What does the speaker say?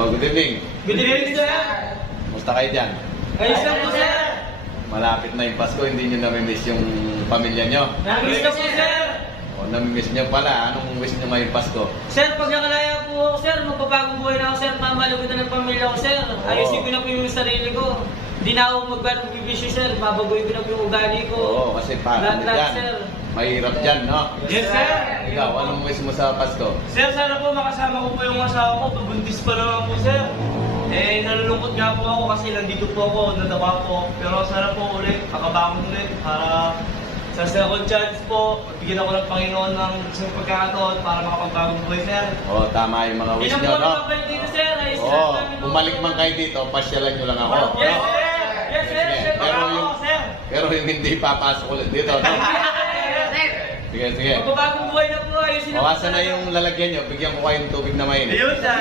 Oh, good evening. Good evening, sir. Kumusta kayo dyan? Ayos lang po, sir. Malapit na yung Pasko, hindi nyo nami-miss yung pamilya nyo. Namiss na po, sir. O, nami-miss nyo pala. Anong wish nyo ngayong Pasko? Sir, pag nakalaya po ako, sir, magpapagong buhay na ako, sir. Mamalugod na ng pamilya ko, sir. Ayusin ko na po yung sarili ko. Hindi na ako magbibisyo, sir. Babagoy ko na po yung ugali ko. Oo, kasi paano dyan? Sir. Mahirap dyan, no? Yes, sir. Ikaw, anong wish mo sa Pasko? Sir, sana po makasama ko po yung asawa ko. Pabuntis pa naman po, sir. Eh, nalulungkot nga po ako kasi nandito po ako, nadawa po. Pero sana po ulit, makabangon ulit para sa second chance po, bigyan ako ng Panginoon ng isang pagkakataon para makapagbagong buhay, sir. Oo, tama yung mga wish Ilang nyo, po no? naman kayo dito, sir. Ayusin Oo, lang namin po. bumalik man kayo dito, pasyalan nyo lang ako. Yes, no? sir. Yes, sir. Sige, pero yung hindi papasok ulit dito, no? Sige, sige. Magpapagong buhay na po. Ayusin na O, po. asa na yung lalagyan nyo? Bigyan ko kayong tubig na mainit. Ayun, sir.